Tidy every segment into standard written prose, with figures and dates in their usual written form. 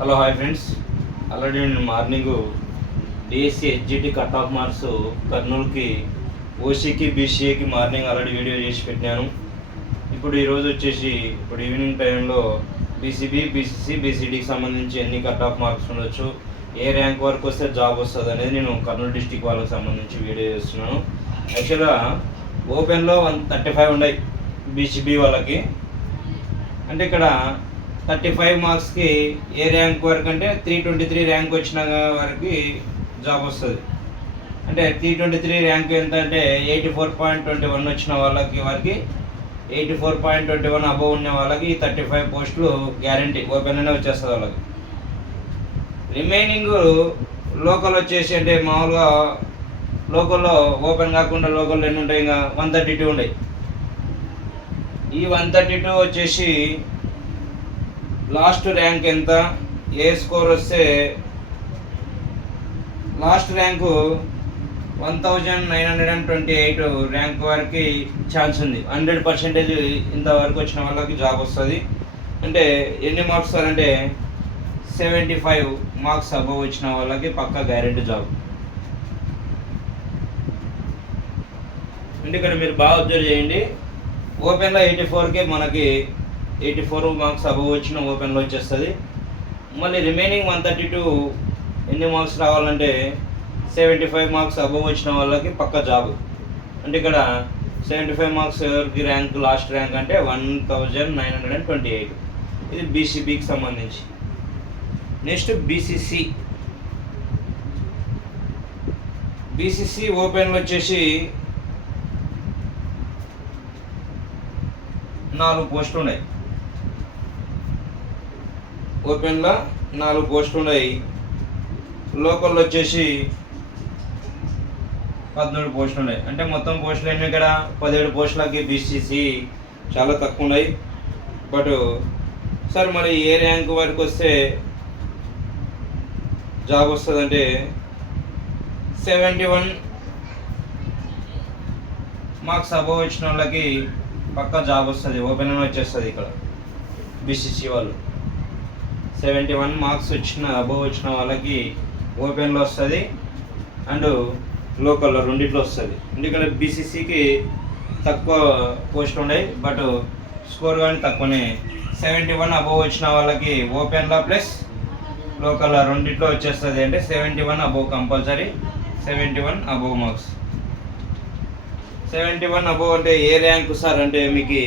Hello hi friends, already నేను morning DSC HGT cut off marks కర్నూలుకి ఓసీకి బీసీఏకి మార్నింగ్ ఆల్రెడీ వీడియో చేసి పెట్టాను. ఇప్పుడు ఈరోజు వచ్చేసి ఇప్పుడు ఈవినింగ్ టైంలో బీసీబీ బీసీసీ బీసీడీకి సంబంధించి ఎన్ని కట్ ఆఫ్ మార్క్స్ ఉండొచ్చు, ఏ ర్యాంక్ వరకు వస్తే జాబ్ వస్తుంది అనేది నేను కర్నూలు డిస్టిక్ వాళ్ళకి సంబంధించి వీడియో చేస్తున్నాను. యాక్చువల్గా ఓపెన్లో 135 ఉన్నాయి బీసీబీ వాళ్ళకి. అంటే ఇక్కడ 35 మార్క్స్కి ఏ ర్యాంక్ వరకు అంటే 323 ర్యాంక్ వచ్చిన వరకు జాబ్ వస్తుంది. అంటే 323 ర్యాంక్ ఎంత అంటే 84.21 వచ్చిన వాళ్ళకి 84.21 అబవ్ ఉన్న వాళ్ళకి 35 పోస్టులు గ్యారంటీ ఓపెన్లోనే వచ్చేస్తుంది వాళ్ళకి. రిమైనింగ్ లోకల్ వచ్చేసి అంటే మామూలుగా లోకల్లో ఓపెన్ కాకుండా లోకల్లో ఎన్ని ఉంటాయి, ఇంకా 132 ఉన్నాయి. ఈ 132 వచ్చేసి లాస్ట్ ర్యాంక్ ఎంత, ఏ స్కోర్ వస్తే లాస్ట్ ర్యాంకు 1928 ర్యాంక్ వరకు ఛాన్స్ ఉంది. 100% ఇంతవరకు వచ్చిన వాళ్ళకి జాబ్ వస్తుంది. అంటే ఎన్ని మార్క్స్ అంటే 75 మార్క్స్ అబవ్ వచ్చిన వాళ్ళకి పక్కా గ్యారెంటీ జాబ్. అంటే ఇక్కడ మీరు బాగా అబ్జర్వ్ చేయండి, ఓపెన్లో 84కే మనకి 84 మార్క్స్ అబవ్ వచ్చిన ఓపెన్లో వచ్చేస్తుంది. మళ్ళీ రిమైనింగ్ 132 ఎన్ని మార్క్స్ రావాలంటే 75 మార్క్స్ అబవ్ వచ్చిన వాళ్ళకి పక్క జాబ్. అంటే ఇక్కడ 75 మార్క్స్ ఎవరికి ర్యాంక్ లాస్ట్ ర్యాంక్ అంటే 1928. ఇది బీసీబీకి సంబంధించి. నెక్స్ట్ బీసీసీ ఓపెన్లో వచ్చేసి 4 పోస్టులు ఉన్నాయి. ఓపెన్లో 4 పోస్టులు ఉన్నాయి. లోకల్లో వచ్చేసి 17 పోస్టులు ఉన్నాయి. అంటే మొత్తం పోస్టులు ఎన్ని ఇక్కడ 17 పోస్టులకి బీసీసీ చాలా తక్కువ ఉన్నాయి. బట్ సార్ మరి ఏ ర్యాంక్ వరకు వస్తే జాబ్ వస్తుందంటే 71 మార్క్స్ అబవ్ వచ్చిన వాళ్ళకి పక్కా జాబ్ వస్తుంది, ఓపెన్లోనే వచ్చేస్తుంది. ఇక్కడ బీసీసీ వాళ్ళు 71 మార్క్స్ అబవ్ వచ్చిన వాళ్ళకి ఓపెన్లో వస్తుంది అండ్ లోకల్లో రెండిట్లో వస్తుంది. అంటే ఇక్కడ బీసీసీకి తక్కువ పోస్టులు ఉన్నాయి, బట్ స్కోర్ కానీ తక్కువనే. 71 అబవ్ వచ్చిన వాళ్ళకి ఓపెన్లో ప్లస్ లోకల్లో రెండిట్లో వచ్చేస్తుంది. అంటే 71 above compulsory, 71 above marks. 71 above అంటే ఏ ర్యాంకు సార్ అంటే మీకు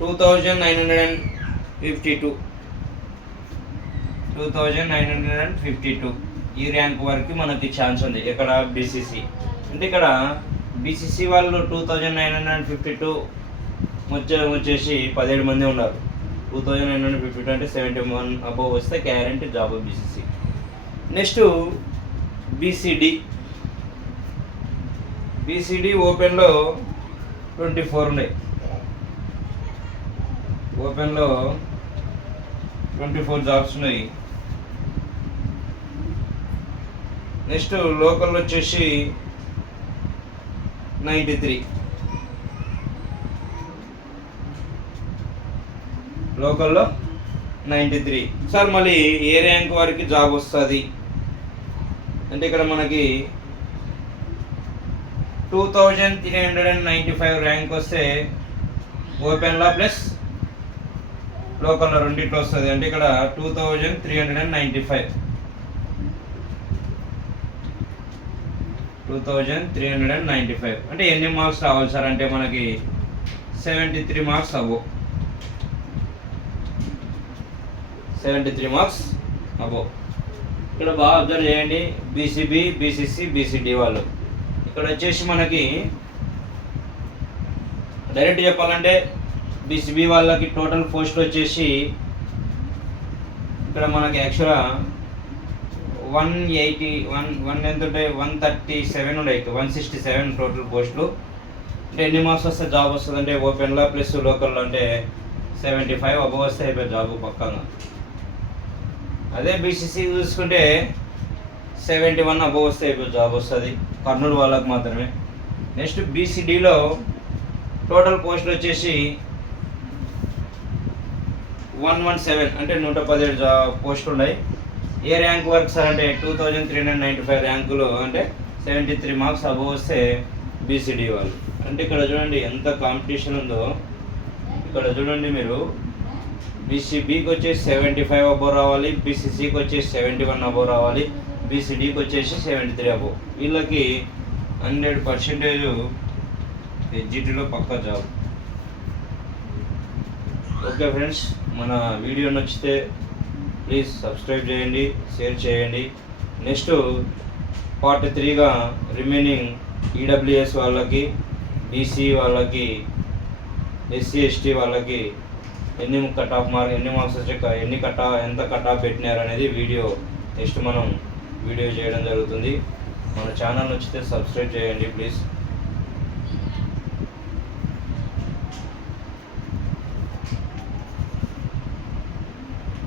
2952 ఈ ర్యాంక్ వరకు మనకి ఛాన్స్ ఉంది. ఇక్కడ బీసీసీ అంటే ఇక్కడ బీసీసీ వాళ్ళు 2952 వచ్చేసి 17 మంది ఉన్నారు. 2952 అంటే 71 అబవ్ వస్తే guarantee job BCC. Next BCD ఓపెన్లో 24 ఉన్నాయి. ఓపెన్లో 24 జాబ్స్ ఉన్నాయి. నెక్స్ట్ లోకల్ వచ్చేసి 93. లోకల్లో 93. సార్ మళ్ళీ ఏ ర్యాంక్ వరకు జాబ్ వస్తుంది అంటే ఇక్కడ మనకి 2395 ర్యాంక్ వస్తే ఓపెన్లో ప్లస్ లోకల్లో రెండిట్లో వస్తుంది. అంటే ఇక్కడ 2395 అంటే ఎన్ని మార్క్స్ రావాలి సార్ అంటే మనకి 73 మార్క్స్ అబో. 73 మార్క్స్ అబో. ఇక్కడ బాగా అబ్జర్వ్ చేయండి, బీసీబీ బీసీసీ బీసీడీ వాళ్ళు. ఇక్కడ వచ్చేసి మనకి డైరెక్ట్ చెప్పాలంటే బీసీబీ వాళ్ళకి టోటల్ పోస్టులు వచ్చేసి ఇక్కడ మనకి యాక్చువల్గా 181 ఎంత ఉంటాయి, 137 ఉన్నాయి, 167 టోటల్ పోస్టులు. అంటే ఎన్ని మార్క్స్ వస్తే జాబ్ వస్తుంది అంటే ఓపెన్లో ప్లస్ లోకల్లో అంటే 75 అబవ్ వస్తే అయిపోయి జాబ్ పక్కాగా. అదే బీసీసీ చూసుకుంటే 71 అబవ్ వస్తే అయిపోయి జాబ్ వస్తుంది, కర్నూలు వాళ్ళకి మాత్రమే. నెక్స్ట్ బీసీడీలో టోటల్ పోస్టులు వచ్చేసి 117 అంటే 117 పోస్టులు ఉన్నాయి. ఏ ర్యాంక్ వరకు సార్ అంటే 2395 ర్యాంకులు అంటే 73 మార్క్స్ అబవ్ వస్తే బీసీడీ వాళ్ళు. అంటే ఇక్కడ చూడండి ఎంత కాంపిటీషన్ ఉందో. ఇక్కడ చూడండి మీరు, బీసీబీకి వచ్చేసి 75 అబవ్ రావాలి, బీసీసీకి వచ్చేసి 71 అబవ్ రావాలి, బీసీడీకి వచ్చేసి 73 అబవ్. వీళ్ళకి 100% ఎడ్జిటీలో పక్కా జాబ్. ఓకే ఫ్రెండ్స్, మన వీడియో నచ్చితే ప్లీజ్ సబ్స్క్రైబ్ చేయండి, షేర్ చేయండి. నెక్స్ట్ పార్ట్ 3గా రిమైనింగ్ ఈడబ్ల్యూఎస్ వాళ్ళకి, బీసీ వాళ్ళకి, ఎస్సీ ఎస్టీ వాళ్ళకి ఎన్ని మార్క్స్ వచ్చే ఎంత కట్ ఆఫ్ పెట్టినారు అనేది వీడియో నెక్స్ట్ మనం వీడియో చేయడం జరుగుతుంది. మన ఛానల్ నచ్చితే సబ్స్క్రైబ్ చేయండి ప్లీజ్.